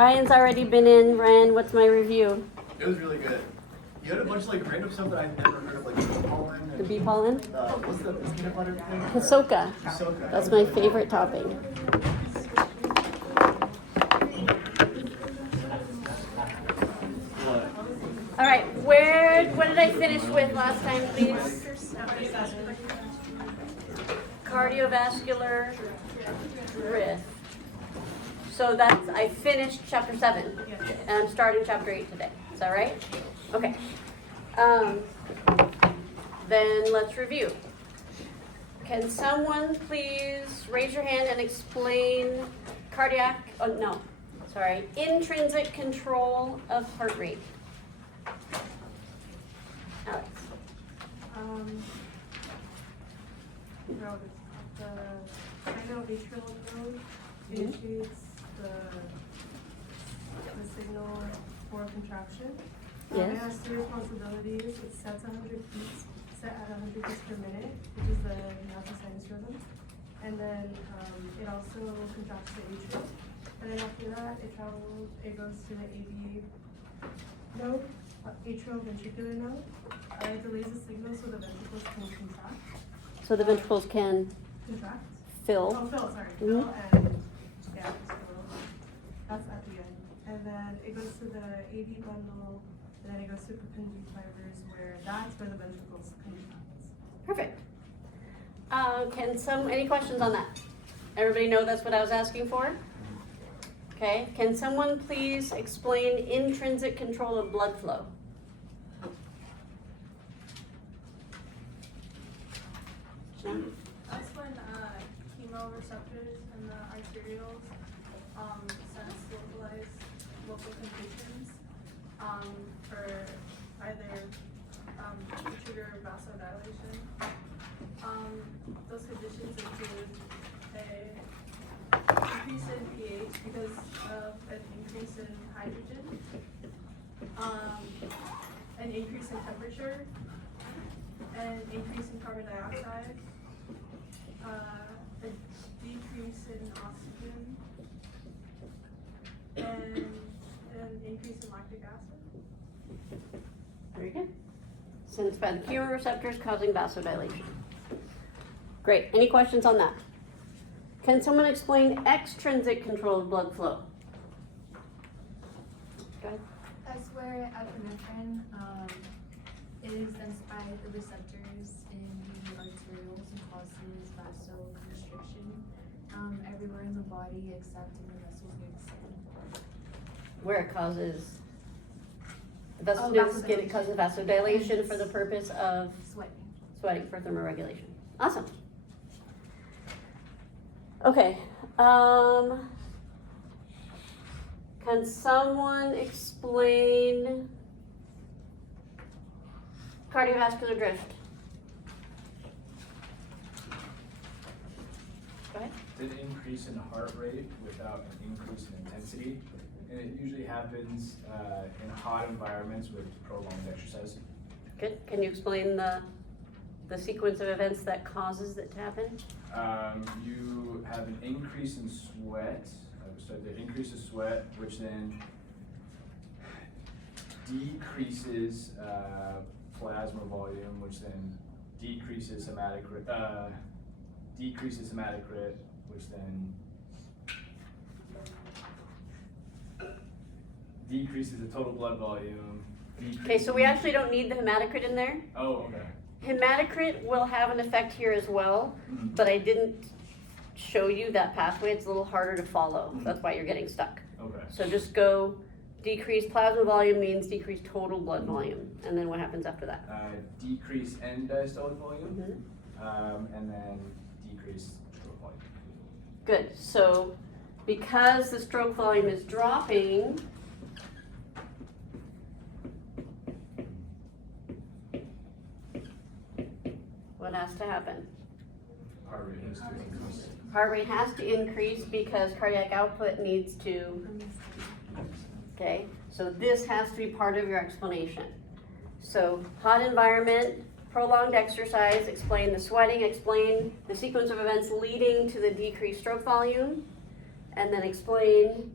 Ryan's already been in. Ryan, what's my review? It was really good. You had a bunch of like random stuff that I've never heard of, like bee pollen. And, The bee pollen? what's the peanut butter thing? Hisoka. Hisoka. That's my favorite topping. All right, what did I finish with last time, please? Cardiovascular risk. So I finished chapter 7, and I'm starting chapter 8 today. Is that right? Okay. Then let's review. Can someone please raise your hand and explain intrinsic control of heart rate? Alex. No, the sinoatrial node initiates the signal for contraction. Yes. It has three responsibilities. It sets 100 beats, set at 100 beats per minute, which is the natural sinus rhythm. And then it also contracts the atrium. And then after that, it goes to the AV node, atrioventricular node. It delays the signal so the ventricles can contract. So the ventricles can Contract? fill. Oh, fill, sorry. Mhm. Fill and, yeah, just fill. That's at the end. And then it goes to the AV bundle, and then it goes to Purkinje fibers, that's where the ventricles contract. Perfect. Any questions on that? Everybody know that's what I was asking for? Okay, can someone please explain intrinsic control of blood flow? Shannon? That's when chemoreceptors and the arterioles sense localized local conditions for either to trigger vasodilation. Those conditions include a increase in pH because of an increase in hydrogen, an increase in temperature, an increase in carbon dioxide, a decrease in oxygen, and an increase in lactic acid. Very good. Sensed by the chemoreceptors causing vasodilation. Great. Any questions on that? Can someone explain extrinsic control of blood flow? Go ahead. That's where epinephrine is sensed by the receptors in the arterioles and causes vasoconstriction everywhere in the body except in the vessels near the skin. Where it causes it causes vasodilation for the purpose of sweating for thermoregulation. Awesome. Okay. Can someone explain cardiovascular drift? Go ahead. An increase in heart rate without an increase in intensity, and it usually happens in hot environments with prolonged exercise. Good. Can you explain the sequence of events that causes it to happen? You have an increase in sweat, so the increase of sweat, which then decreases plasma volume, which then decreases hematocrit, which then decreases the total blood volume. Okay, so we actually don't need the hematocrit in there. Oh, okay. Hematocrit will have an effect here as well, but I didn't show you that pathway. It's a little harder to follow. That's why you're getting stuck. Okay. So just go decrease plasma volume means decrease total blood volume. And then what happens after that? Decrease end diastolic volume, Mm-hmm. and then decrease stroke volume. Good. So because the stroke volume is dropping, what has to happen? Heart rate has to increase. Heart rate has to increase because cardiac output needs to, okay? So this has to be part of your explanation. So hot environment, prolonged exercise, explain the sweating, explain the sequence of events leading to the decreased stroke volume, and then explain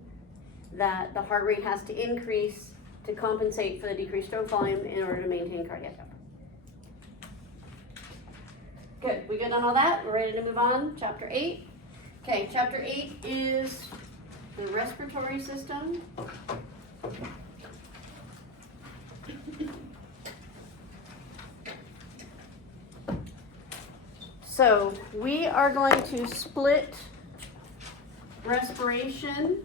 that the heart rate has to increase to compensate for the decreased stroke volume in order to maintain cardiac output. Good, we good on all that? We're ready to move on, chapter 8. Okay, chapter 8 is the respiratory system. So we are going to split respiration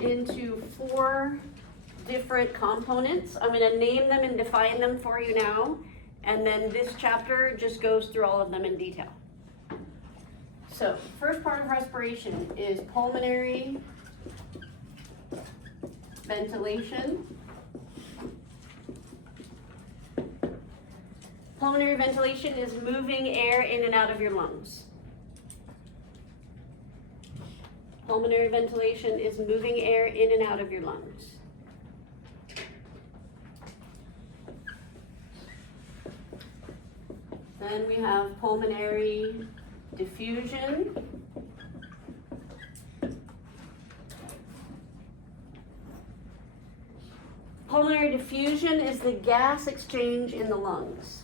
into 4 different components. I'm going to name them and define them for you now, and then this chapter just goes through all of them in detail. So, first part of respiration is pulmonary ventilation. Pulmonary ventilation is moving air in and out of your lungs. Pulmonary ventilation is moving air in and out of your lungs. Then we have pulmonary diffusion. Pulmonary diffusion is the gas exchange in the lungs.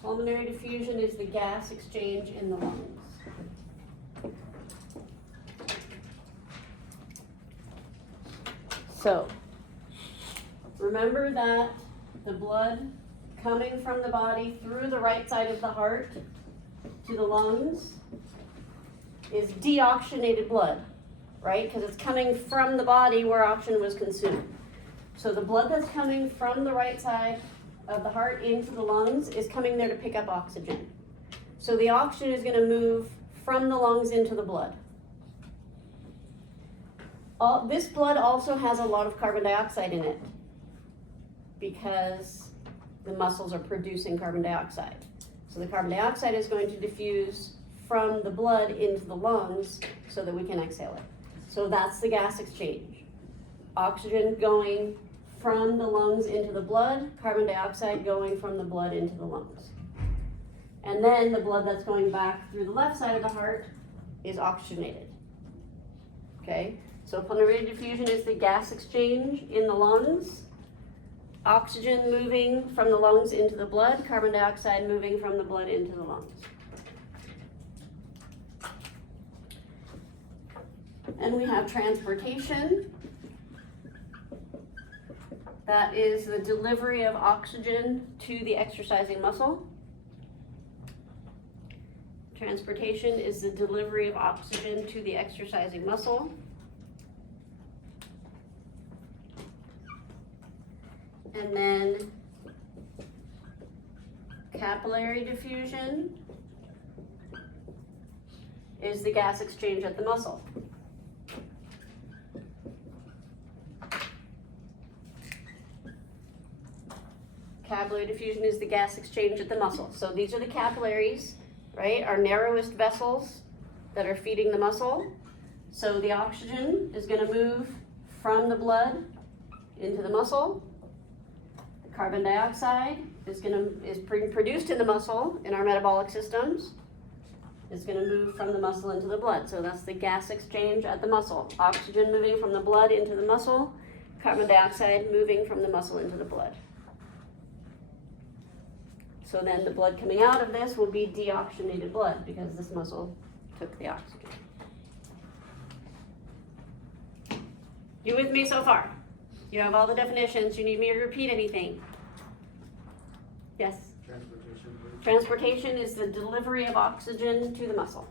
Pulmonary diffusion is the gas exchange in the lungs. So, remember that the blood coming from the body through the right side of the heart to the lungs is deoxygenated blood, right? Because it's coming from the body where oxygen was consumed. So the blood that's coming from the right side of the heart into the lungs is coming there to pick up oxygen. So the oxygen is going to move from the lungs into the blood. This blood also has a lot of carbon dioxide in it because the muscles are producing carbon dioxide. So the carbon dioxide is going to diffuse from the blood into the lungs so that we can exhale it. So that's the gas exchange. Oxygen going from the lungs into the blood, carbon dioxide going from the blood into the lungs. And then the blood that's going back through the left side of the heart is oxygenated. Okay, so pulmonary diffusion is the gas exchange in the lungs. Oxygen moving from the lungs into the blood, carbon dioxide moving from the blood into the lungs. And we have transportation. That is the delivery of oxygen to the exercising muscle. Transportation is the delivery of oxygen to the exercising muscle. And then capillary diffusion is the gas exchange at the muscle. Capillary diffusion is the gas exchange at the muscle. So these are the capillaries, right? Our narrowest vessels that are feeding the muscle. So the oxygen is going to move from the blood into the muscle. The carbon dioxide is produced in the muscle in our metabolic systems. Is going to move from the muscle into the blood. So that's the gas exchange at the muscle. Oxygen moving from the blood into the muscle. Carbon dioxide moving from the muscle into the blood. So then the blood coming out of this will be deoxygenated blood because this muscle took the oxygen. You with me so far? You have all the definitions. You need me to repeat anything? Yes? Transportation. Transportation is the delivery of oxygen to the muscle.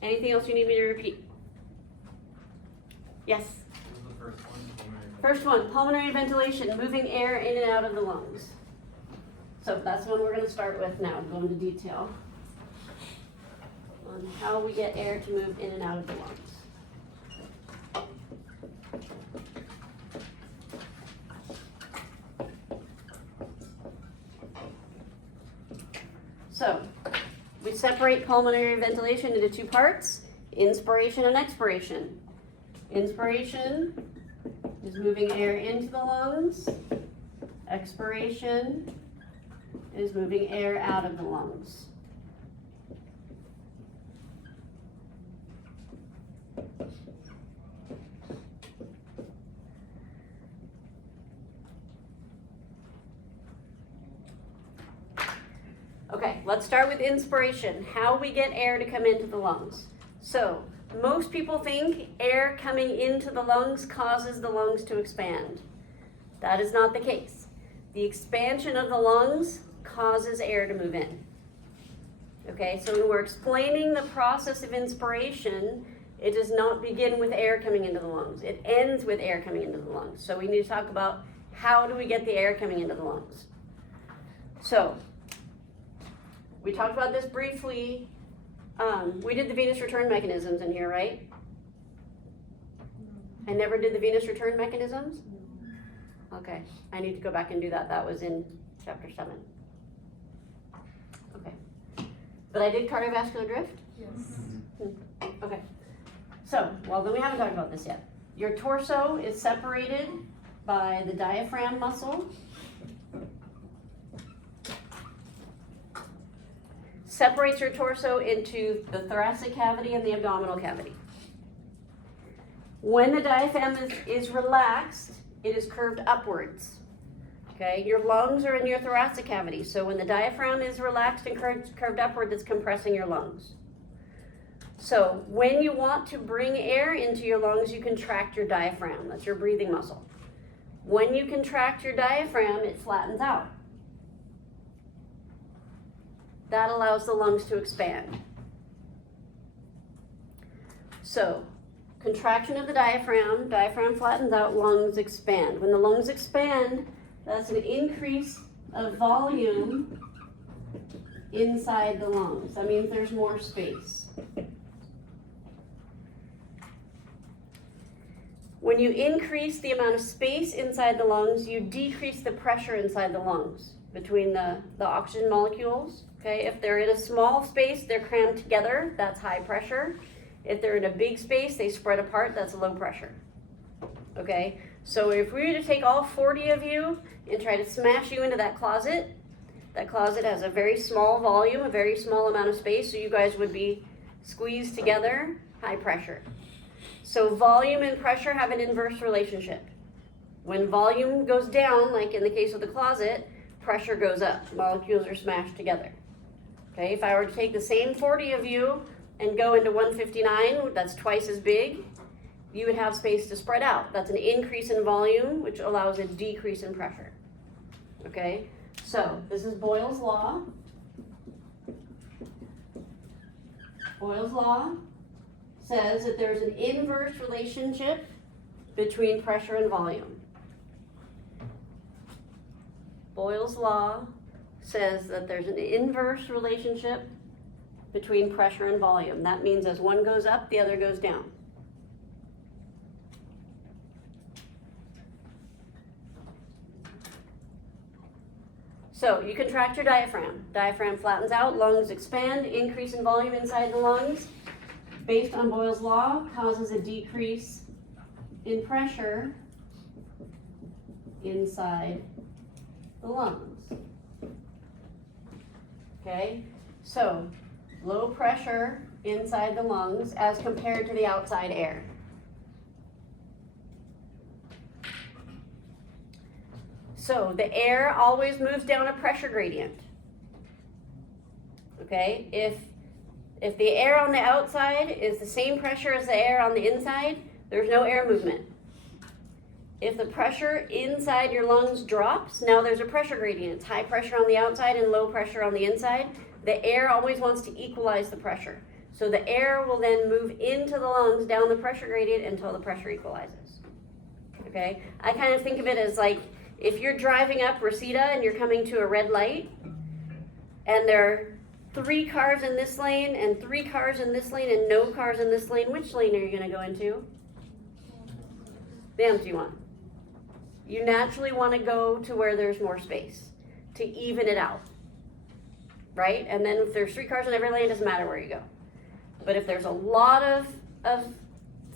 Anything else you need me to repeat? Yes? What was the first one? First one, pulmonary ventilation, moving air in and out of the lungs. So that's the one we're going to start with now, go into detail on how we get air to move in and out of the lungs. So, we separate pulmonary ventilation into 2 parts, inspiration and expiration. Inspiration is moving air into the lungs. Expiration is moving air out of the lungs. Okay, let's start with inspiration. How we get air to come into the lungs. So, most people think air coming into the lungs causes the lungs to expand. That is not the case. The expansion of the lungs causes air to move in. Okay, so when we're explaining the process of inspiration, it does not begin with air coming into the lungs. It ends with air coming into the lungs. So we need to talk about how do we get the air coming into the lungs. So, we talked about this briefly. We did the venous return mechanisms in here, right? I never did the venous return mechanisms? Okay, I need to go back and do that. That was in chapter 7. Okay. But I did cardiovascular drift? Yes. Okay. So, well, then we haven't talked about this yet. Your torso is separated by the diaphragm muscle. Separates your torso into the thoracic cavity and the abdominal cavity. When the diaphragm is relaxed, it is curved upwards. Okay, your lungs are in your thoracic cavity, so when the diaphragm is relaxed and curved upward, it's compressing your lungs. So when you want to bring air into your lungs, you contract your diaphragm. That's your breathing muscle. When you contract your diaphragm, it flattens out. That allows the lungs to expand. So, contraction of the diaphragm flattens out, lungs expand. When the lungs expand, that's an increase of volume inside the lungs. That means there's more space. When you increase the amount of space inside the lungs, you decrease the pressure inside the lungs between the oxygen molecules. Okay, if they're in a small space, they're crammed together, that's high pressure. If they're in a big space, they spread apart, that's low pressure. Okay, so if we were to take all 40 of you and try to smash you into that closet has a very small volume, a very small amount of space, so you guys would be squeezed together, high pressure. So volume and pressure have an inverse relationship. When volume goes down, like in the case of the closet, pressure goes up, molecules are smashed together. Okay, if I were to take the same 40 of you and go into 159, that's twice as big, you would have space to spread out. That's an increase in volume, which allows a decrease in pressure. Okay, so this is Boyle's law. Boyle's law says that there's an inverse relationship between pressure and volume. Boyle's law says that there's an inverse relationship between pressure and volume. That means as one goes up, the other goes down. So you contract your diaphragm. Diaphragm flattens out, lungs expand, increase in volume inside the lungs, based on Boyle's law, causes a decrease in pressure inside the lungs. Okay, so low pressure inside the lungs as compared to the outside air. So the air always moves down a pressure gradient. Okay, if the air on the outside is the same pressure as the air on the inside, there's no air movement. If the pressure inside your lungs drops, now there's a pressure gradient. It's high pressure on the outside and low pressure on the inside. The air always wants to equalize the pressure. So the air will then move into the lungs down the pressure gradient until the pressure equalizes. Okay? I kind of think of it as like if you're driving up Reseda and you're coming to a red light and there are 3 cars in this lane and 3 cars in this lane and no cars in this lane, which lane are you going to go into? The empty one. You naturally want to go to where there's more space to even it out, right? And then if there's 3 cars in every lane, it doesn't matter where you go. But if there's a lot of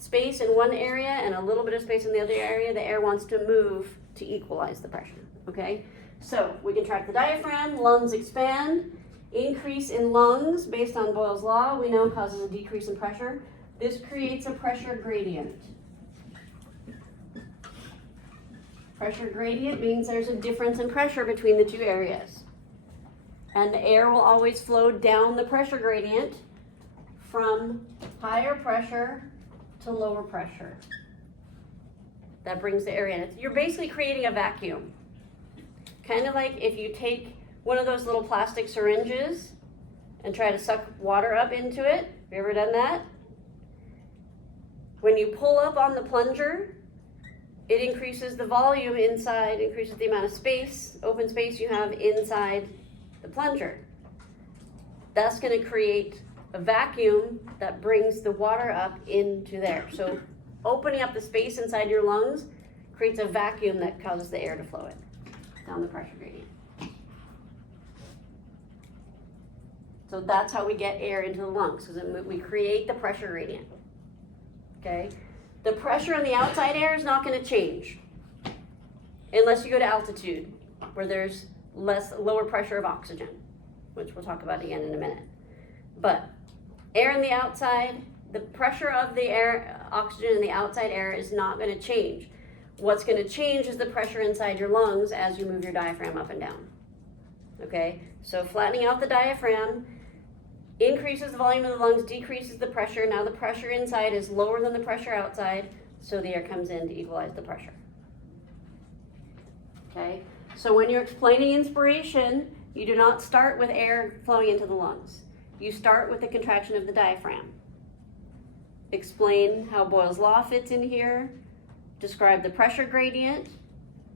space in one area and a little bit of space in the other area, the air wants to move to equalize the pressure, okay? So we contract the diaphragm, lungs expand, increase in lungs based on Boyle's law, we know causes a decrease in pressure. This creates a pressure gradient. Pressure gradient means there's a difference in pressure between the two areas. And the air will always flow down the pressure gradient from higher pressure to lower pressure. That brings the air in. You're basically creating a vacuum. Kind of like if you take one of those little plastic syringes and try to suck water up into it. Have you ever done that? When you pull up on the plunger, it increases the volume inside, increases the amount of space, open space you have inside the plunger. That's going to create a vacuum that brings the water up into there. So opening up the space inside your lungs creates a vacuum that causes the air to flow in down the pressure gradient. So that's how we get air into the lungs, because we create the pressure gradient. Okay? The pressure on the outside air is not going to change unless you go to altitude where there's lower pressure of oxygen, which we'll talk about again in a minute. But air in the outside, the pressure of the air, oxygen in the outside air is not going to change. What's going to change is the pressure inside your lungs as you move your diaphragm up and down. Okay? So flattening out the diaphragm increases the volume of the lungs, decreases the pressure. Now the pressure inside is lower than the pressure outside, so the air comes in to equalize the pressure. Okay? So when you're explaining inspiration, you do not start with air flowing into the lungs. You start with the contraction of the diaphragm. Explain how Boyle's law fits in here. Describe the pressure gradient.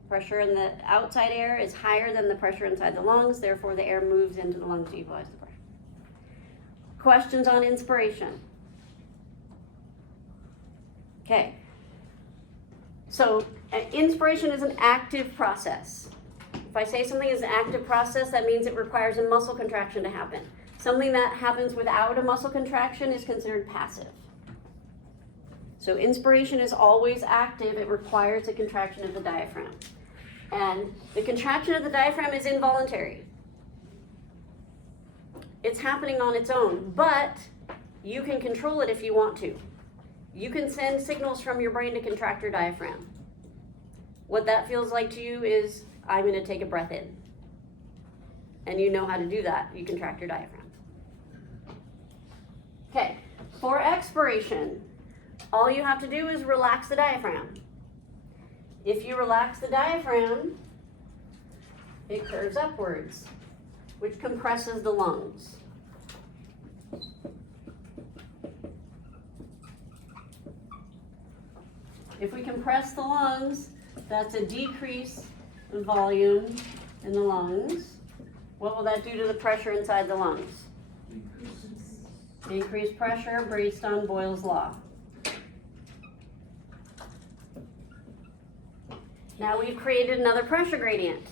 Pressure in the outside air is higher than the pressure inside the lungs, therefore the air moves into the lungs to equalize the pressure. Questions on inspiration? Okay. So inspiration is an active process. If I say something is an active process, that means it requires a muscle contraction to happen. Something that happens without a muscle contraction is considered passive. So inspiration is always active. It requires a contraction of the diaphragm. And the contraction of the diaphragm is involuntary. It's happening on its own, but you can control it if you want to. You can send signals from your brain to contract your diaphragm. What that feels like to you is, I'm going to take a breath in. And you know how to do that. You contract your diaphragm. Okay, for expiration, all you have to do is relax the diaphragm. If you relax the diaphragm, it curves upwards, which compresses the lungs. If we compress the lungs, that's a decrease in volume in the lungs. What will that do to the pressure inside the lungs? Increased pressure based on Boyle's law. Now we've created another pressure gradient.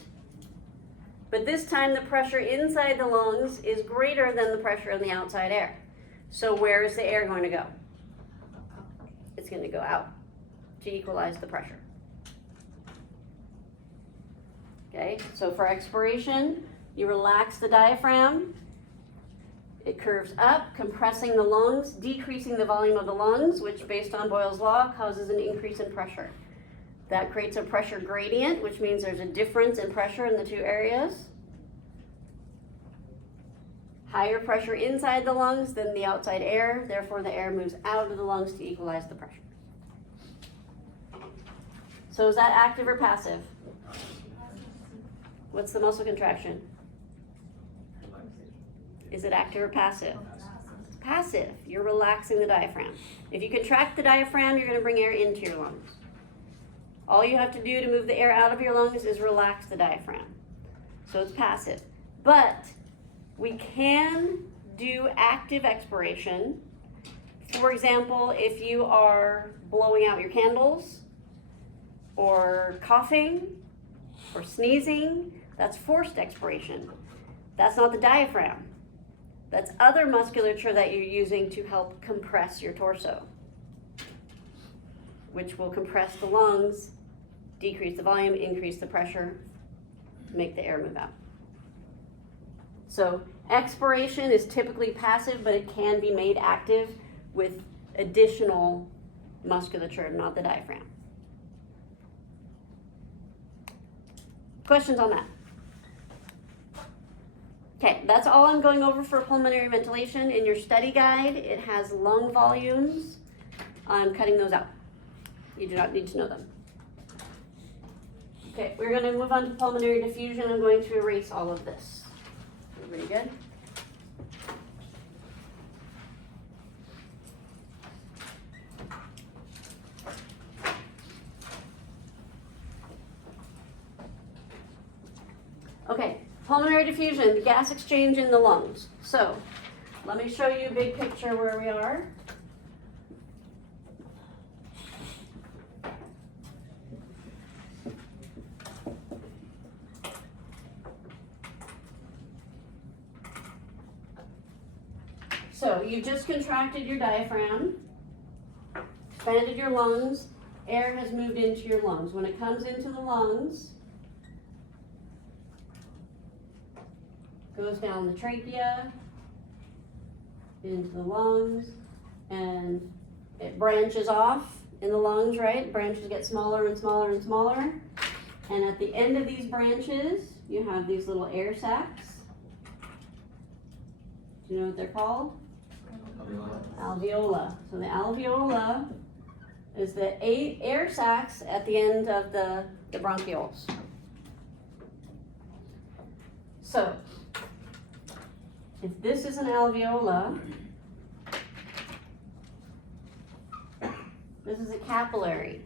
But this time the pressure inside the lungs is greater than the pressure in the outside air. So where is the air going to go? It's going to go out to equalize the pressure. Okay, so for expiration, you relax the diaphragm. It curves up, compressing the lungs, decreasing the volume of the lungs, which based on Boyle's law causes an increase in pressure. That creates a pressure gradient, which means there's a difference in pressure in the two areas. Higher pressure inside the lungs than the outside air, therefore the air moves out of the lungs to equalize the pressure. So is that active or passive? What's the muscle contraction? Is it active or passive? It's passive. You're relaxing the diaphragm. If you contract the diaphragm, you're going to bring air into your lungs. All you have to do to move the air out of your lungs is relax the diaphragm. So it's passive. But we can do active expiration. For example, if you are blowing out your candles, or coughing, or sneezing, that's forced expiration. That's not the diaphragm. That's other musculature that you're using to help compress your torso. which will compress the lungs, decrease the volume, increase the pressure, make the air move out. So expiration is typically passive, but it can be made active with additional musculature, not the diaphragm. Questions on that? Okay, that's all I'm going over for pulmonary ventilation. In your study guide, it has lung volumes. I'm cutting those out. You do not need to know them. Okay, we're going to move on to pulmonary diffusion. I'm going to erase all of this. Everybody good? Okay, pulmonary diffusion, the gas exchange in the lungs. So, let me show you a big picture where we are. So, you just contracted your diaphragm, expanded your lungs, air has moved into your lungs. When it comes into the lungs, goes down the trachea, into the lungs, and it branches off in the lungs, right? Branches get smaller and smaller and smaller. And at the end of these branches, you have these little air sacs. Do you know what they're called? Alveola. So the alveola is the 8 air sacs at the end of the bronchioles. So, if this is an alveola, this is a capillary.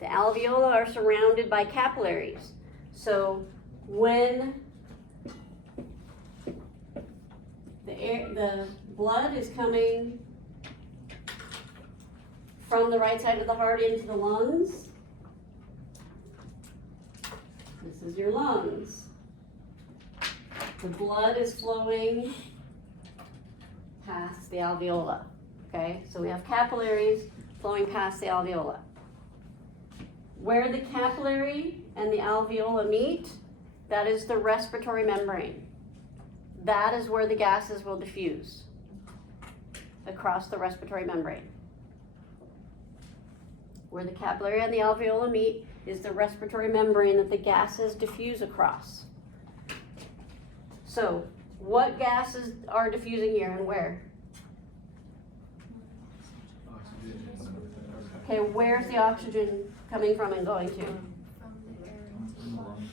The alveola are surrounded by capillaries. So when the blood is coming from the right side of the heart into the lungs, this is your lungs. The blood is flowing past the alveola, okay? So we have capillaries flowing past the alveola. Where the capillary and the alveola meet, that is the respiratory membrane. That is where the gases will diffuse across the respiratory membrane. Where the capillary and the alveola meet is the respiratory membrane that the gases diffuse across. So, what gases are diffusing here and where? Okay, where's the oxygen coming from and going to? From the air into the lung.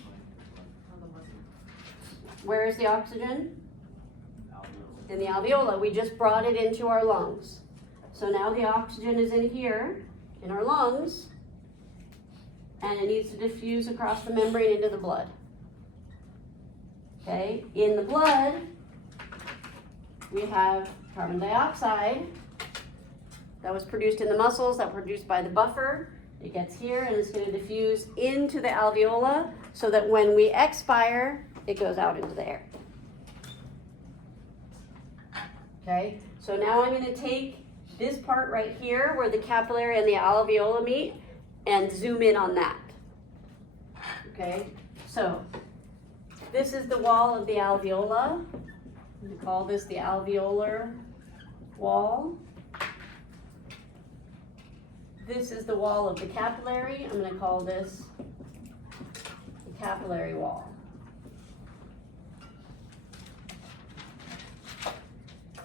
Where is the oxygen? In the alveola. We just brought it into our lungs. So now the oxygen is in here, in our lungs, and it needs to diffuse across the membrane into the blood. Okay, in the blood, we have carbon dioxide that was produced in the muscles, that was produced by the buffer. It gets here and it's going to diffuse into the alveola so that when we expire, it goes out into the air. Okay, so now I'm going to take this part right here where the capillary and the alveola meet and zoom in on that. Okay, so this is the wall of the alveola. We call this the alveolar wall. This is the wall of the capillary. I'm going to call this the capillary wall.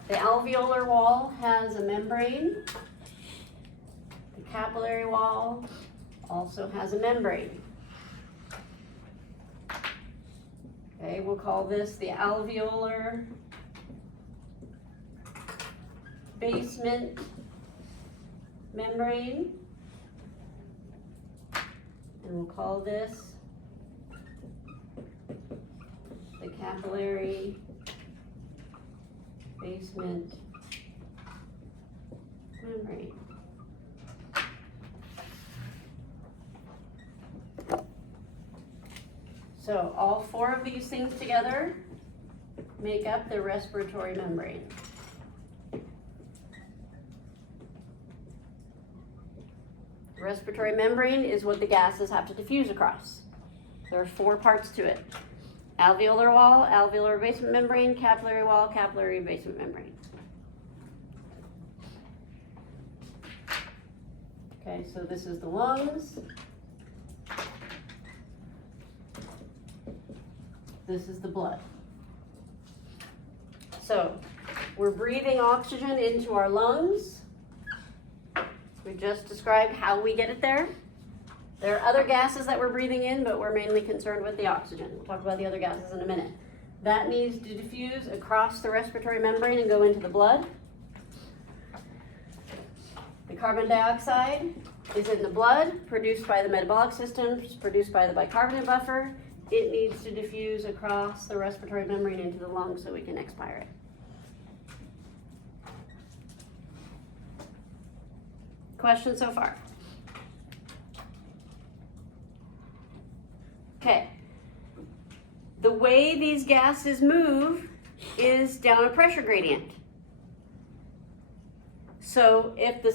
The alveolar wall has a membrane. The capillary wall also has a membrane. Okay, we'll call this the alveolar basement membrane. And we'll call this the capillary basement membrane. So all 4 of these things together make up the respiratory membrane. respiratory membrane is what the gases have to diffuse across. There are 4 parts to it. Alveolar wall, alveolar basement membrane, capillary wall, capillary basement membrane. Okay, so this is the lungs. This is the blood. So, we're breathing oxygen into our lungs. We just described how we get it there. There are other gases that we're breathing in, but we're mainly concerned with the oxygen. We'll talk about the other gases in a minute. That needs to diffuse across the respiratory membrane and go into the blood. The carbon dioxide is in the blood, produced by the metabolic system, produced by the bicarbonate buffer. It needs to diffuse across the respiratory membrane into the lungs so we can expire it. Questions so far? Okay. The way these gases move is down a pressure gradient. So if the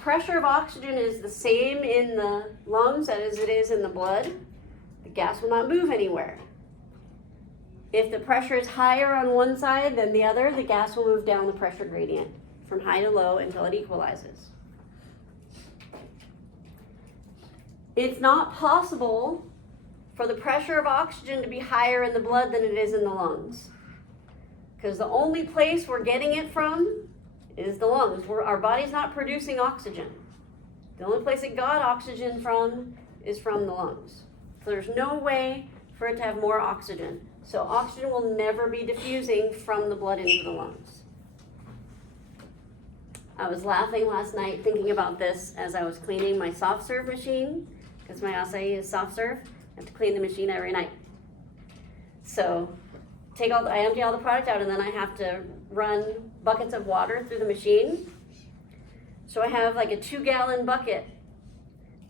pressure of oxygen is the same in the lungs as it is in the blood, the gas will not move anywhere. If the pressure is higher on one side than the other, the gas will move down the pressure gradient from high to low until it equalizes. It's not possible for the pressure of oxygen to be higher in the blood than it is in the lungs, because the only place we're getting it from is the lungs. Our body's not producing oxygen. The only place it got oxygen from is from the lungs. So there's no way for it to have more oxygen. So oxygen will never be diffusing from the blood into the lungs. I was laughing last night thinking about this as I was cleaning my soft serve machine, because my acai is soft serve. I have to clean the machine every night. So I empty all the product out, and then I have to run buckets of water through the machine. So I have like a 2-gallon bucket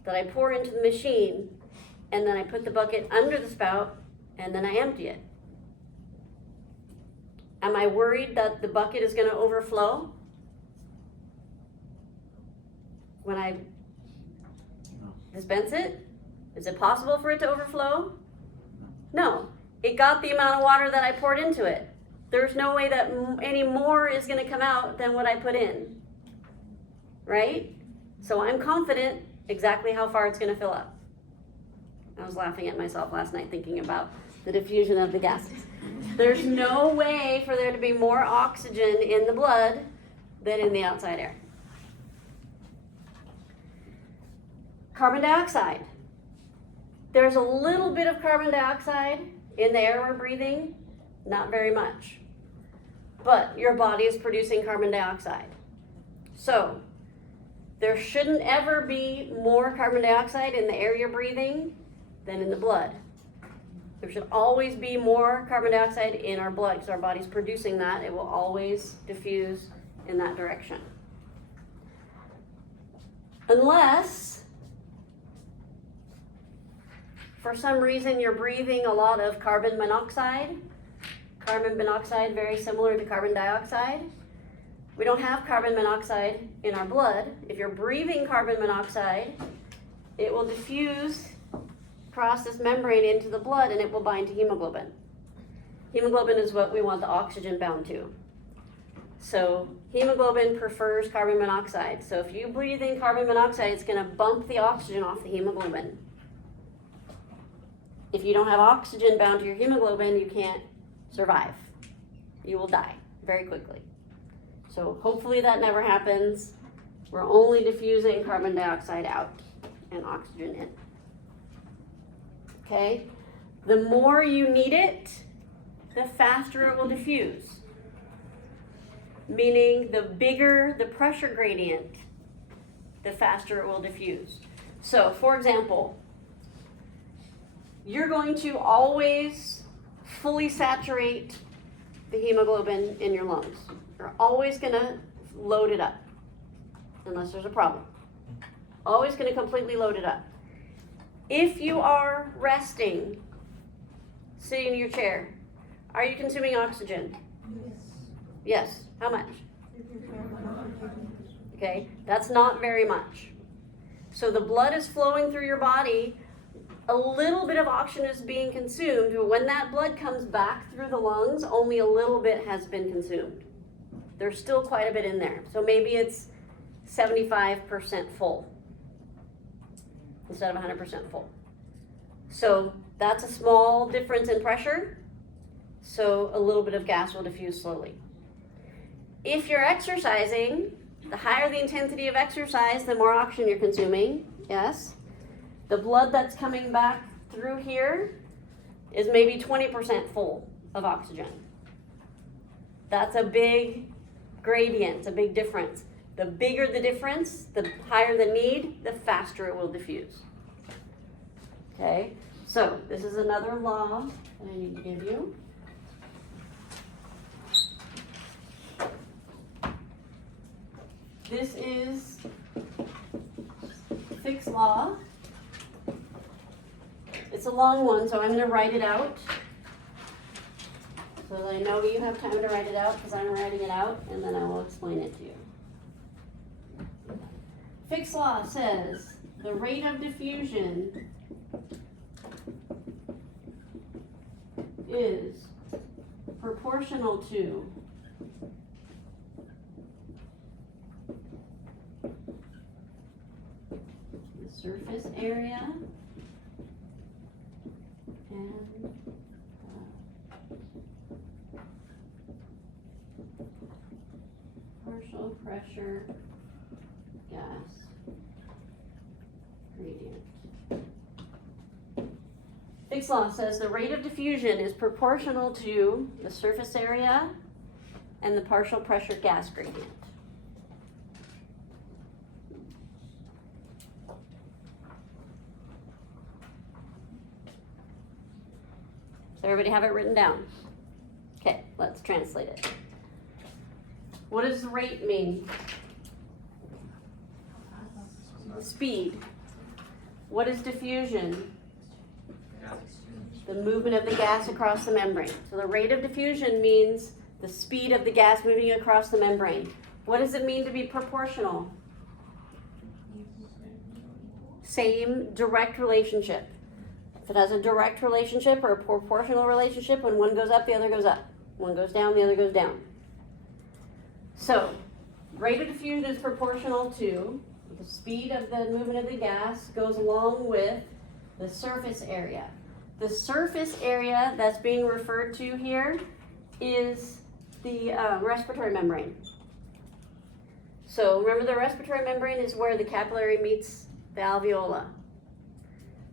that I pour into the machine, and then I put the bucket under the spout, and then I empty it. Am I worried that the bucket is going to overflow when I dispense it? Is it possible for it to overflow? No. It got the amount of water that I poured into it. There's no way that any more is going to come out than what I put in. Right? So I'm confident exactly how far it's going to fill up. I was laughing at myself last night thinking about the diffusion of the gases. There's no way for there to be more oxygen in the blood than in the outside air. Carbon dioxide. There's a little bit of carbon dioxide in the air we're breathing, not very much. But your body is producing carbon dioxide. So there shouldn't ever be more carbon dioxide in the air you're breathing than in the blood. There should always be more carbon dioxide in our blood because our body's producing that. It will always diffuse in that direction. Unless for some reason you're breathing a lot of carbon monoxide. Carbon monoxide, very similar to carbon dioxide. We don't have carbon monoxide in our blood. If you're breathing carbon monoxide, it will diffuse across this membrane into the blood and it will bind to hemoglobin. Hemoglobin is what we want the oxygen bound to. So hemoglobin prefers carbon monoxide. So if you breathe in carbon monoxide, it's going to bump the oxygen off the hemoglobin. If you don't have oxygen bound to your hemoglobin, you can't survive. You will die very quickly. So hopefully that never happens. We're only diffusing carbon dioxide out and oxygen in. Okay? The more you need it, the faster it will diffuse. Meaning the bigger the pressure gradient, the faster it will diffuse. So, for example, you're going to always fully saturate the hemoglobin in your lungs. You're always going to load it up, unless there's a problem. Always going to completely load it up. If you are resting, sitting in your chair, are you consuming oxygen? Yes. How much? Okay, that's not very much. So the blood is flowing through your body, a little bit of oxygen is being consumed, but when that blood comes back through the lungs, only a little bit has been consumed. There's still quite a bit in there. So maybe it's 75% full instead of 100% full. So that's a small difference in pressure. So a little bit of gas will diffuse slowly. If you're exercising, the higher the intensity of exercise, the more oxygen you're consuming, yes. The blood that's coming back through here is maybe 20% full of oxygen. That's a big gradient, a big difference. The bigger the difference, the higher the need, the faster it will diffuse. Okay, so this is another law that I need to give you. This is Fick's law. It's a long one, so I'm going to write it out. So that I know you have time to write it out, because I'm writing it out, and then I will explain it to you. Fick's law says the rate of diffusion is proportional to the surface area and partial pressure gas gradient. Fick's law says the rate of diffusion is proportional to the surface area and the partial pressure gas gradient. Does everybody have it written down? Okay, let's translate it. What does the rate mean? Speed. What is diffusion? The movement of the gas across the membrane. So the rate of diffusion means the speed of the gas moving across the membrane. What does it mean to be proportional? Same direct relationship. If it has a direct relationship or a proportional relationship, when one goes up, the other goes up. One goes down, the other goes down. So, rate of diffusion is proportional to the speed of the movement of the gas goes along with the surface area. The surface area that's being referred to here is the respiratory membrane. So remember, the respiratory membrane is where the capillary meets the alveola.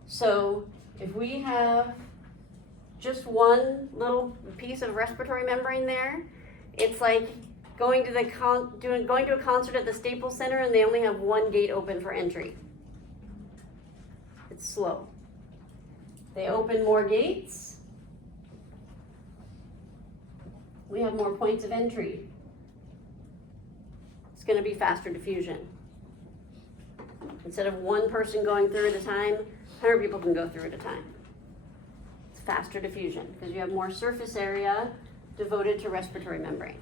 So if we have just one little piece of respiratory membrane there, it's like going to a concert at the Staples Center and they only have one gate open for entry. It's slow. They open more gates. We have more points of entry. It's going to be faster diffusion. Instead of one person going through at a time, 100 people can go through at a time. It's faster diffusion because you have more surface area devoted to respiratory membrane.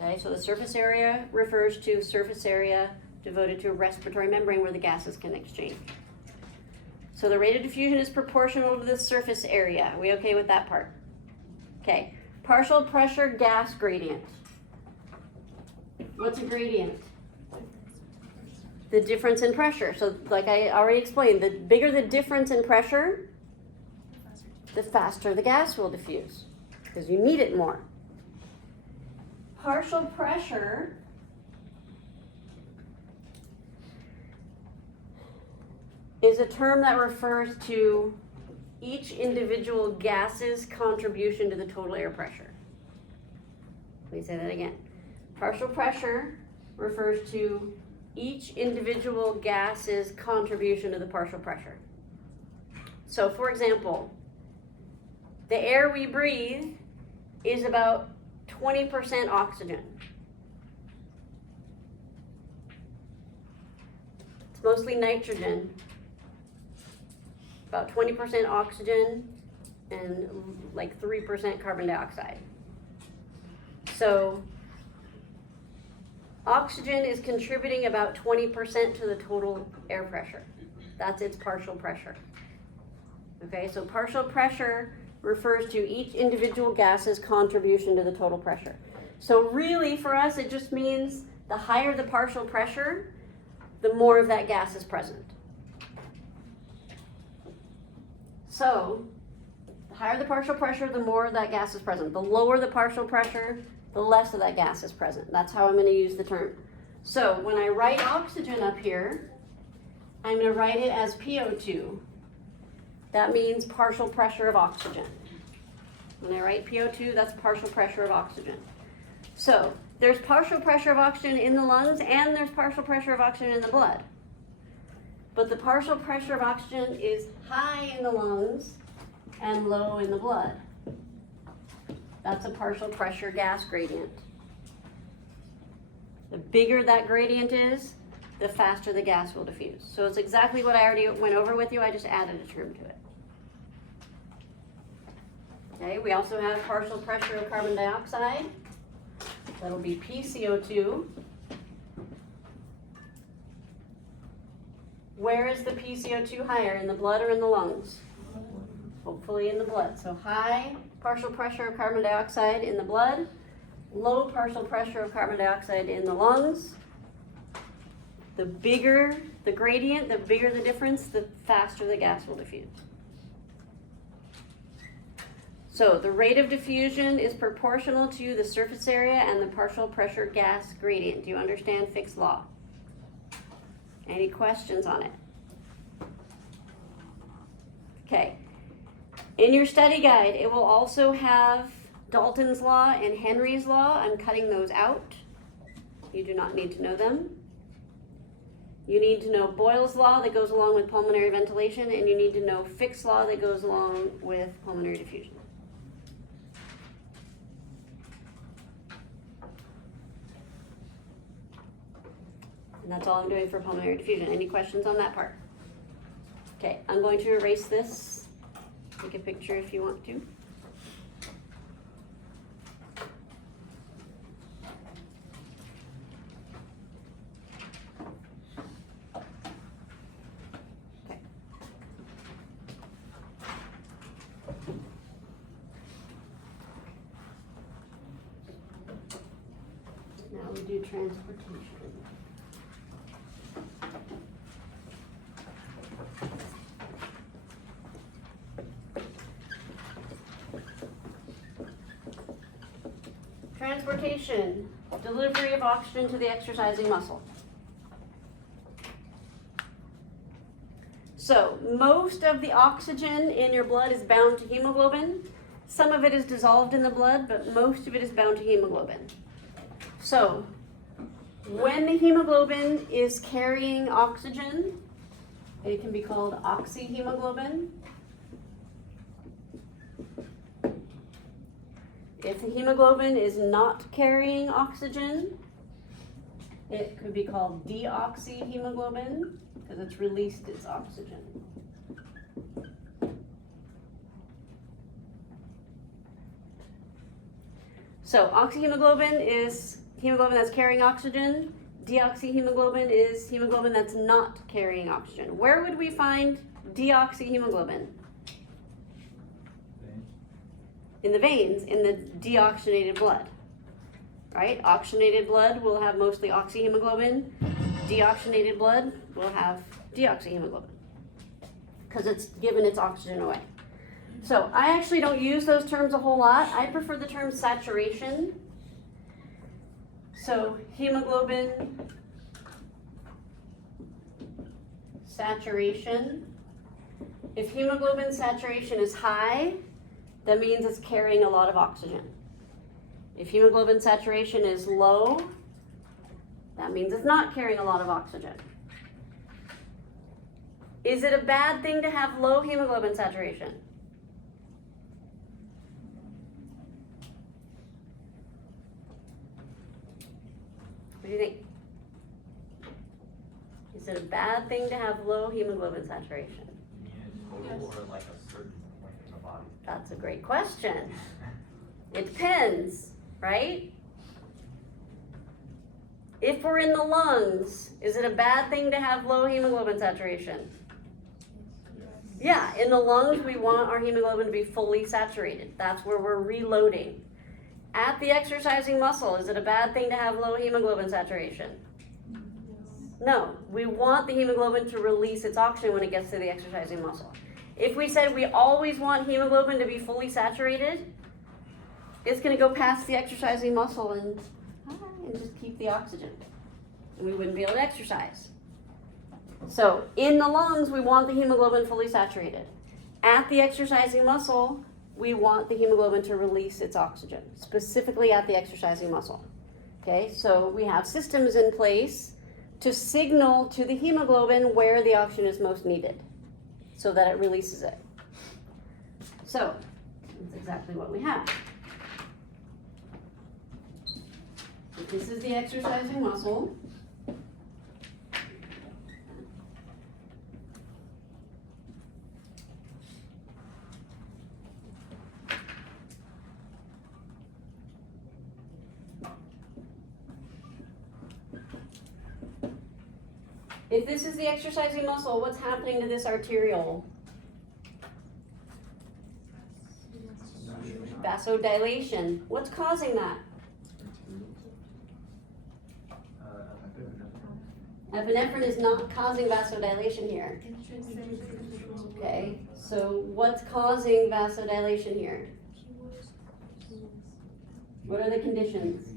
Okay, so the surface area refers to surface area devoted to a respiratory membrane where the gases can exchange. So the rate of diffusion is proportional to the surface area. Are we okay with that part? Okay, partial pressure gas gradient. What's a gradient? The difference in pressure. So like I already explained, the bigger the difference in pressure, the faster the gas will diffuse because you need it more. Partial pressure is a term that refers to each individual gas's contribution to the total air pressure. Let me say that again. Partial pressure refers to each individual gas's contribution to the partial pressure. So for example, the air we breathe is about 20% oxygen. It's mostly nitrogen. About 20% oxygen and like 3% carbon dioxide. So Oxygen is contributing about 20% to the total air pressure. That's its partial pressure. Okay, so partial pressure refers to each individual gas's contribution to the total pressure. So really for us, it just means the higher the partial pressure, the more of that gas is present. So the higher the partial pressure, the more of that gas is present. The lower the partial pressure, the less of that gas is present. That's how I'm going to use the term. So when I write oxygen up here, I'm going to write it as PO2. That means partial pressure of oxygen. When I write PO2, that's partial pressure of oxygen. So there's partial pressure of oxygen in the lungs and there's partial pressure of oxygen in the blood. But the partial pressure of oxygen is high in the lungs and low in the blood. That's a partial pressure gas gradient. The bigger that gradient is, the faster the gas will diffuse. So it's exactly what I already went over with you, I just added a term to it. Okay, we also have partial pressure of carbon dioxide. That'll be PCO2. Where is the PCO2 higher, in the blood or in the lungs? Hopefully in the blood. So high partial pressure of carbon dioxide in the blood, low partial pressure of carbon dioxide in the lungs. The bigger the gradient, the bigger the difference, the faster the gas will diffuse. So the rate of diffusion is proportional to the surface area and the partial pressure gas gradient. Do you understand Fick's law? Any questions on it? Okay. In your study guide, it will also have Dalton's law and Henry's law. I'm cutting those out. You do not need to know them. You need to know Boyle's law that goes along with pulmonary ventilation, and you need to know Fick's law that goes along with pulmonary diffusion. And that's all I'm doing for pulmonary diffusion. Any questions on that part? Okay, I'm going to erase this. Take a picture if you want to. Okay. Now we do transportation. Transportation, delivery of oxygen to the exercising muscle. So, most of the oxygen in your blood is bound to hemoglobin. Some of it is dissolved in the blood, but most of it is bound to hemoglobin. So, when the hemoglobin is carrying oxygen, it can be called oxyhemoglobin. If the hemoglobin is not carrying oxygen, it could be called deoxyhemoglobin because it's released its oxygen. So oxyhemoglobin is hemoglobin that's carrying oxygen. Deoxyhemoglobin is hemoglobin that's not carrying oxygen. Where would we find deoxyhemoglobin? In the veins, in the deoxygenated blood, right? Oxygenated blood will have mostly oxyhemoglobin. Deoxygenated blood will have deoxyhemoglobin because it's given its oxygen away. So I actually don't use those terms a whole lot. I prefer the term saturation. So hemoglobin saturation. If hemoglobin saturation is high, that means it's carrying a lot of oxygen. If hemoglobin saturation is low, that means it's not carrying a lot of oxygen. Is it a bad thing to have low hemoglobin saturation? What do you think? Is it a bad thing to have low hemoglobin saturation? Total or like a certain point in the body? That's a great question. It depends, right? if we're in the lungs, is it a bad thing to have low hemoglobin saturation? Yeah, in the lungs, we want our hemoglobin to be fully saturated. That's where we're reloading. At the exercising muscle, is it a bad thing to have low hemoglobin saturation? No, we want the hemoglobin to release its oxygen when it gets to the exercising muscle. If we said we always want hemoglobin to be fully saturated, it's going to go past the exercising muscle and just keep the oxygen. And we wouldn't be able to exercise. So in the lungs, we want the hemoglobin fully saturated. At the exercising muscle, we want the hemoglobin to release its oxygen, specifically at the exercising muscle. Okay, so we have systems in place to signal to the hemoglobin where the oxygen is most needed so that it releases it. So that's exactly what we have. This is the exercising muscle. If this is the exercising muscle, what's happening to this arteriole? Vasodilation. What's causing that? Epinephrine is not causing vasodilation here. Okay, so what's causing vasodilation here? What are the conditions?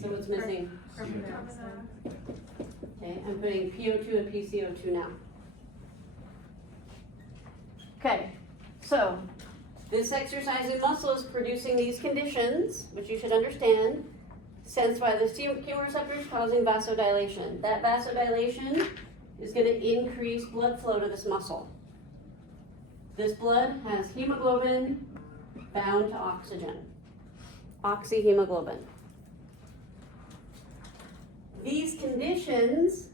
So what's missing? Okay, I'm putting PO2 and PCO2 now. Okay, so this exercising muscle is producing these conditions, which you should understand, sensed by the chemoreceptors causing vasodilation. That vasodilation is going to increase blood flow to this muscle. This blood has hemoglobin bound to oxygen, oxyhemoglobin. These conditions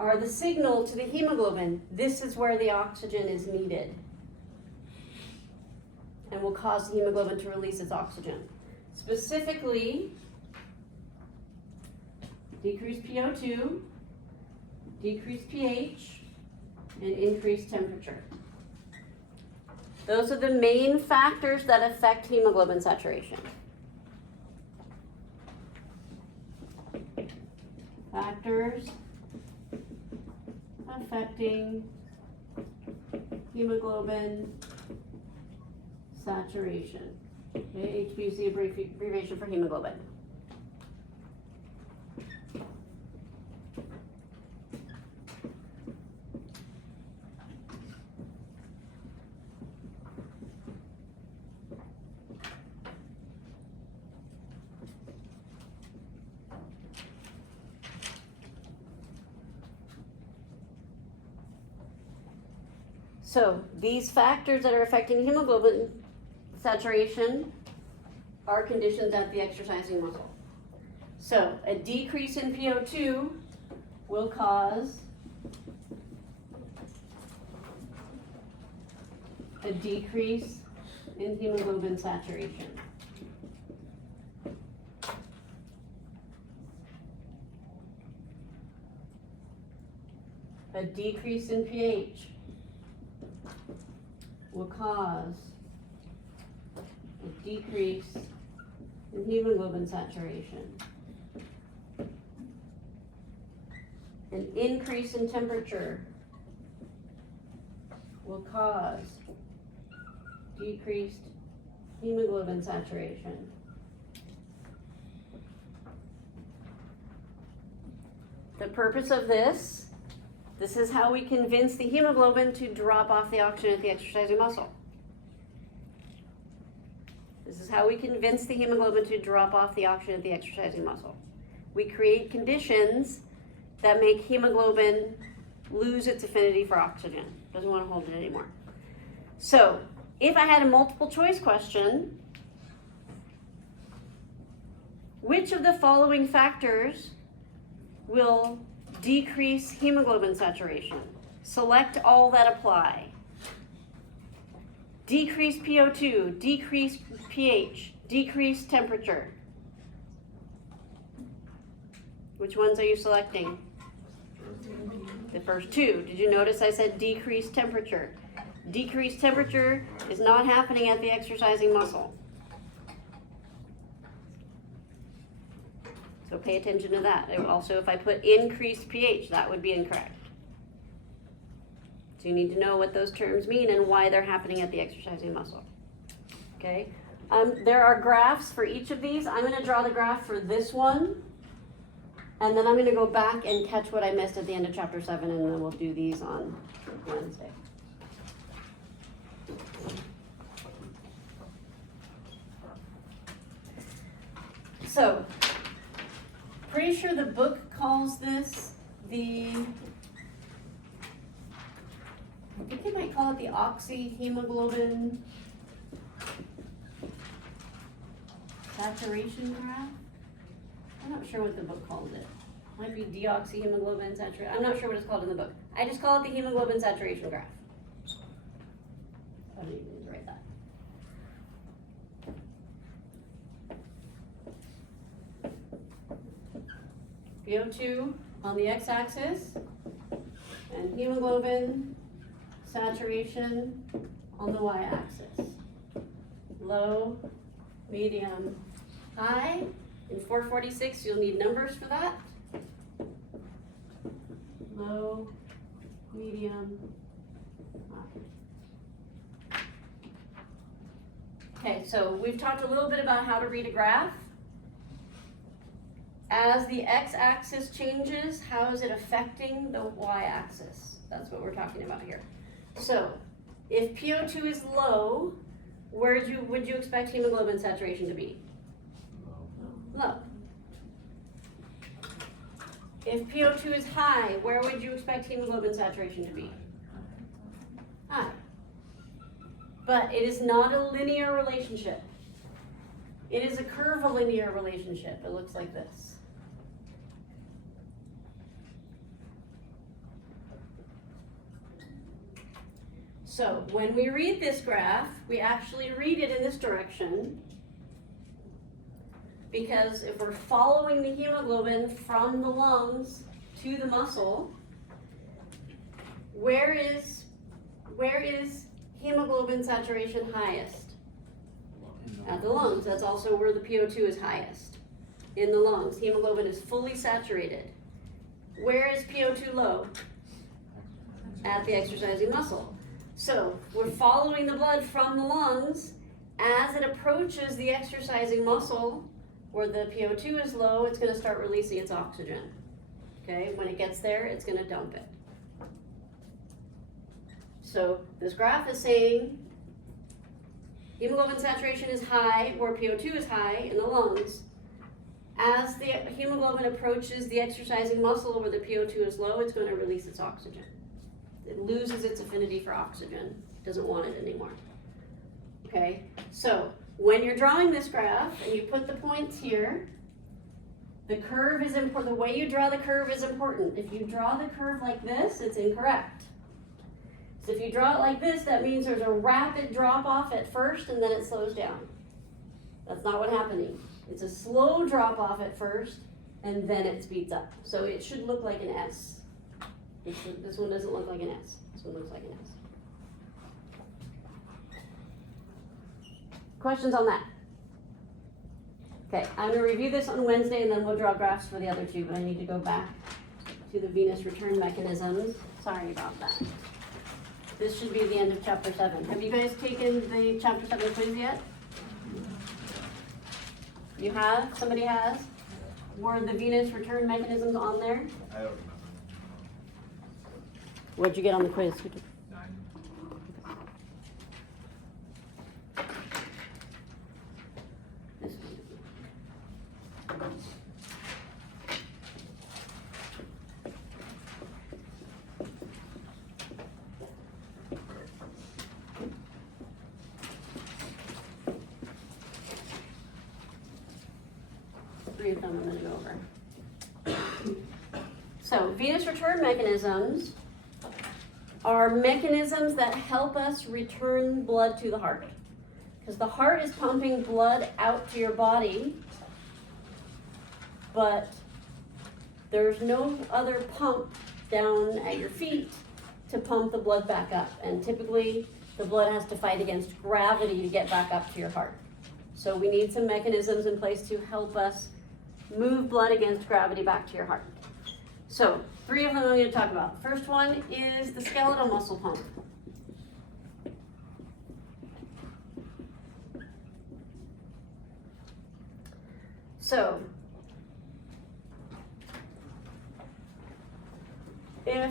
are the signal to the hemoglobin. This is where the oxygen is needed and will cause the hemoglobin to release its oxygen. Specifically, decreased PO2, decreased pH, and increased temperature. Those are the main factors that affect hemoglobin saturation. Factors affecting hemoglobin saturation. Okay, HbC abbreviation for hemoglobin. So these factors that are affecting hemoglobin saturation are conditions at the exercising muscle. So a decrease in PO2 will cause a decrease in hemoglobin saturation. A decrease in pH will cause a decrease in hemoglobin saturation. An increase in temperature will cause decreased hemoglobin saturation. The purpose of this is how we convince the hemoglobin to drop off the oxygen at the exercising muscle. This is how we convince the hemoglobin to drop off the oxygen at the exercising muscle. we create conditions that make hemoglobin lose its affinity for oxygen. Doesn't want to hold it anymore. So, if I had a multiple choice question, which of the following factors will decrease hemoglobin saturation? Select all that apply. Decreased PO2, decreased pH, decreased temperature. Which ones are you selecting? The first two. Did you notice I said decreased temperature? Decreased temperature is not happening at the exercising muscle. So pay attention to that. Also, if I put increased pH, that would be incorrect. So you need to know what those terms mean and why they're happening at the exercising muscle. Okay? There are graphs for each of these. I'm going to draw the graph for this one. And then I'm going to go back and catch what I missed at the end of chapter 7, and then we'll do these on Wednesday. So, pretty sure the book calls this the, I think they might call it the oxyhemoglobin saturation graph. I'm not sure what the book calls it. Might be deoxyhemoglobin saturation. I'm not sure what it's called in the book. I just call it the hemoglobin saturation graph. I don't even need to write that. VO2 on the x-axis and hemoglobin saturation on the y-axis. Low, medium, high. In 446, you'll need numbers for that. Low, medium, high. Okay, so we've talked a little bit about how to read a graph. As the x-axis changes, how is it affecting the y-axis? That's what we're talking about here. So, if PO2 is low, where would you expect hemoglobin saturation to be? Low. If PO2 is high, where would you expect hemoglobin saturation to be? High. But it is not a linear relationship. It is a curvilinear relationship. It looks like this. So when we read this graph, we actually read it in this direction, because if we're following the hemoglobin from the lungs to the muscle, where is hemoglobin saturation highest? At the lungs. That's also where the PO2 is highest. In the lungs, hemoglobin is fully saturated. Where is PO2 low? At the exercising muscle. So we're following the blood from the lungs. As it approaches the exercising muscle, where the PO2 is low, it's going to start releasing its oxygen. Okay, when it gets there, it's going to dump it. So this graph is saying hemoglobin saturation is high, where PO2 is high in the lungs. As the hemoglobin approaches the exercising muscle where the PO2 is low, it's going to release its oxygen. It loses its affinity for oxygen, doesn't want it anymore. Okay, so when you're drawing this graph and you put the points here, the curve is important. The way you draw the curve is important. If you draw the curve like this, it's incorrect. So if you draw it like this, that means there's a rapid drop off at first and then it slows down. That's not what's happening. It's a slow drop off at first and then it speeds up. So it should look like an S. This one doesn't look like an S. This one looks like an S. Questions on that? Okay, I'm going to review this on Wednesday and then we'll draw graphs for the other two, but I need to go back to the venous return mechanisms. Sorry about that. This should be the end of chapter 7. Have you guys taken the chapter 7 quiz yet? You have? Somebody has? Were the venous return mechanisms on there? I don't remember. What'd you get on the quiz? 9. This one. them I'm gonna go over. So, venous return mechanisms are mechanisms that help us return blood to the heart. Because the heart is pumping blood out to your body, but there's no other pump down at your feet to pump the blood back up. And typically, the blood has to fight against gravity to get back up to your heart. So we need some mechanisms in place to help us move blood against gravity back to your heart. So, 3 of them I'm going to talk about. The first one is the skeletal muscle pump. So, if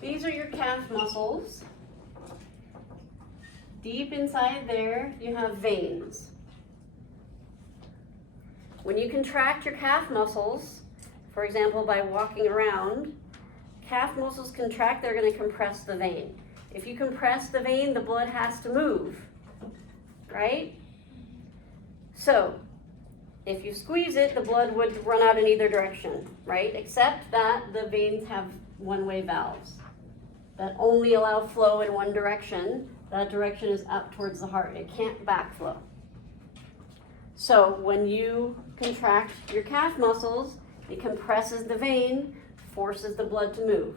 these are your calf muscles, deep inside there you have veins. When you contract your calf muscles, for example by walking around, calf muscles contract, they're going to compress the vein. If you compress the vein, the blood has to move, right? So, if you squeeze it, the blood would run out in either direction, right? Except that the veins have one-way valves that only allow flow in one direction. That direction is up towards the heart. It can't backflow. So when you contract your calf muscles, it compresses the vein, forces the blood to move.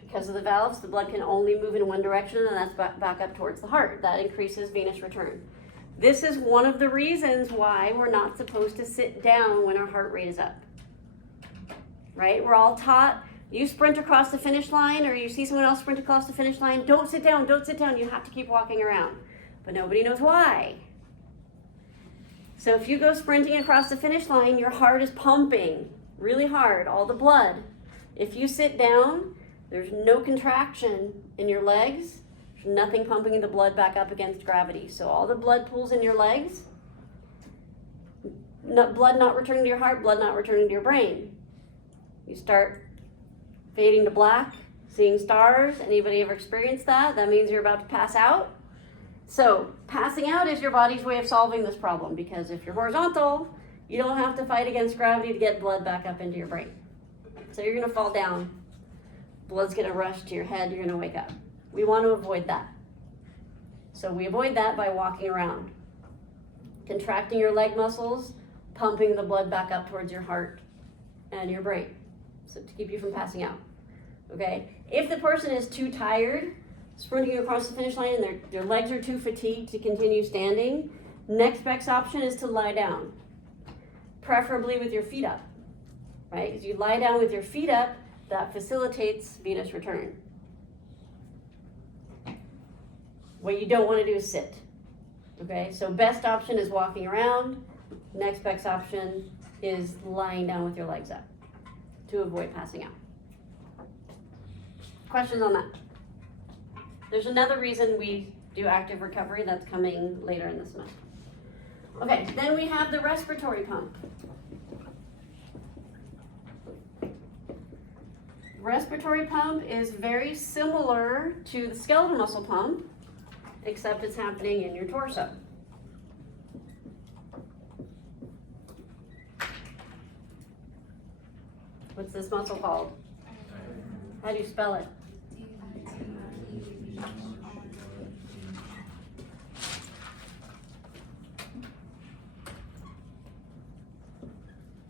Because of the valves, the blood can only move in one direction, and that's back up towards the heart. That increases venous return. This is one of the reasons why we're not supposed to sit down when our heart rate is up. Right? We're all taught, you sprint across the finish line or you see someone else sprint across the finish line, don't sit down, don't sit down, you have to keep walking around. But nobody knows why. So if you go sprinting across the finish line, your heart is pumping really hard, all the blood. If you sit down, there's no contraction in your legs. There's nothing pumping the blood back up against gravity. So all the blood pools in your legs, blood not returning to your heart, blood not returning to your brain. You start fading to black, seeing stars. Anybody ever experienced that? That means you're about to pass out. So passing out is your body's way of solving this problem, because if you're horizontal, you don't have to fight against gravity to get blood back up into your brain. So you're gonna fall down. Blood's gonna rush to your head, you're gonna wake up. We want to avoid that. So we avoid that by walking around. Contracting your leg muscles, pumping the blood back up towards your heart and your brain. So to keep you from passing out. Okay? If the person is too tired, sprinting across the finish line, and their legs are too fatigued to continue standing, next best option is to lie down. Preferably with your feet up. Right? As you lie down with your feet up, that facilitates venous return. What you don't want to do is sit. Okay, so best option is walking around. Next best option is lying down with your legs up to avoid passing out. Questions on that? There's another reason we do active recovery that's coming later in the semester. Okay, then we have the respiratory pump. Respiratory pump is very similar to the skeletal muscle pump, except it's happening in your torso. What's this muscle called? How do you spell it?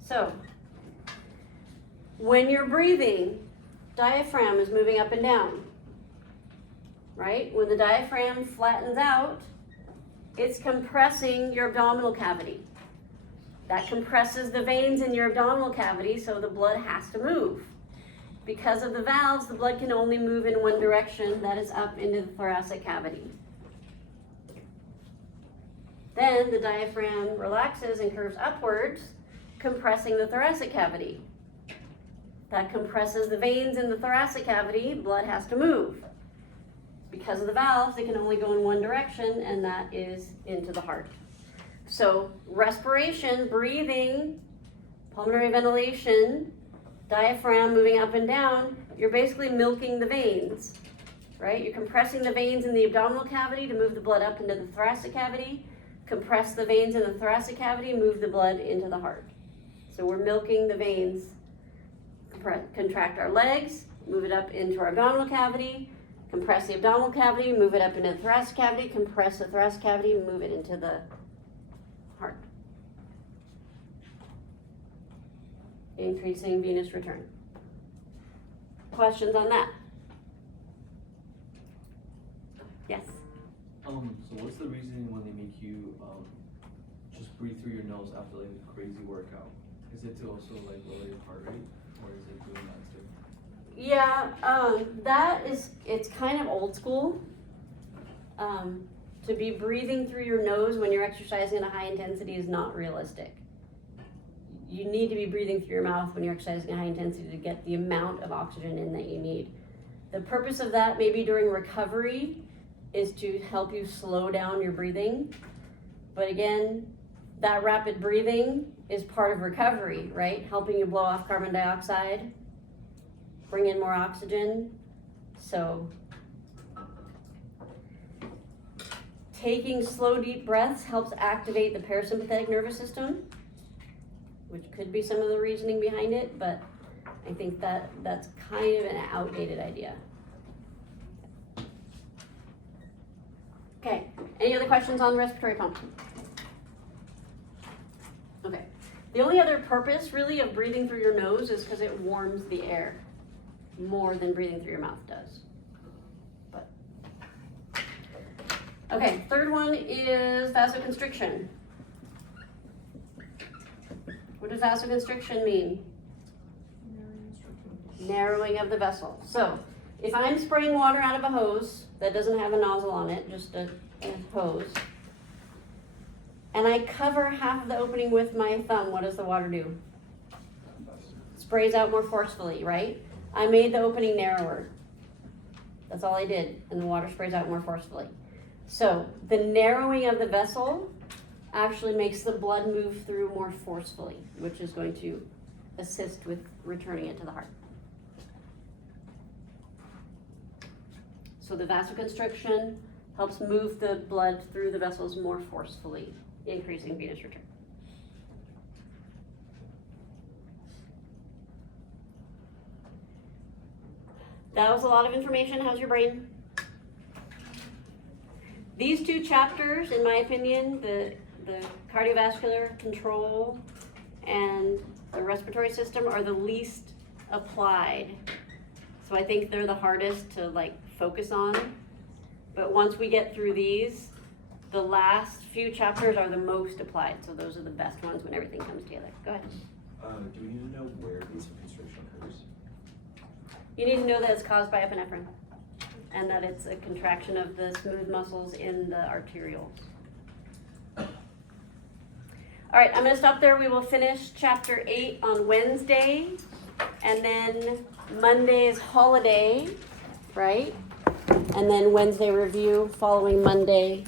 So, when you're breathing, diaphragm is moving up and down. Right? When the diaphragm flattens out, it's compressing your abdominal cavity. That compresses the veins in your abdominal cavity, so the blood has to move. Because of the valves, the blood can only move in one direction, that is up into the thoracic cavity. Then the diaphragm relaxes and curves upwards, compressing the thoracic cavity. That compresses the veins in the thoracic cavity, blood has to move. Because of the valves, they can only go in one direction, and that is into the heart. So respiration, breathing, pulmonary ventilation, diaphragm moving up and down, you're basically milking the veins, right? You're compressing the veins in the abdominal cavity to move the blood up into the thoracic cavity, compress the veins in the thoracic cavity, move the blood into the heart. So we're milking the veins, contract our legs, move it up into our abdominal cavity, compress the abdominal cavity, move it up into the thoracic cavity, compress the thoracic cavity, move it into the heart. Increasing venous return. Questions on that? Yes? So what's the reasoning when they make you, just breathe through your nose after like a crazy workout? Is it to also like lower your heart rate, or is it doing that too? Yeah, it's kind of old school. To be breathing through your nose when you're exercising at a high intensity is not realistic. You need to be breathing through your mouth when you're exercising at high intensity to get the amount of oxygen in that you need. The purpose of that, maybe during recovery, is to help you slow down your breathing. But again, that rapid breathing is part of recovery, right? Helping you blow off carbon dioxide, bring in more oxygen. So taking slow, deep breaths helps activate the parasympathetic nervous system, which could be some of the reasoning behind it, but I think that's kind of an outdated idea. Okay, any other questions on the respiratory pump? Okay, the only other purpose really of breathing through your nose is because it warms the air more than breathing through your mouth does. But okay, third one is vasoconstriction. What does vasoconstriction mean? Narrowing of the vessel. So if I'm spraying water out of a hose that doesn't have a nozzle on it, just a hose, and I cover half of the opening with my thumb, what does the water do? Sprays out more forcefully, right? I made the opening narrower. That's all I did, and the water sprays out more forcefully. So the narrowing of the vessel actually makes the blood move through more forcefully, which is going to assist with returning it to the heart. So the vasoconstriction helps move the blood through the vessels more forcefully, increasing venous return. That was a lot of information. How's your brain? These two chapters, in my opinion, the cardiovascular control and the respiratory system, are the least applied. So I think they're the hardest to focus on. But once we get through these, the last few chapters are the most applied. So those are the best ones when everything comes together. Go ahead. Do we need to know where vasoconstriction occurs? You need to know that it's caused by epinephrine and that it's a contraction of the smooth muscles in the arterioles. All right, I'm going to stop there. We will finish chapter 8 on Wednesday, and then Monday is holiday, right? And then Wednesday review, following Monday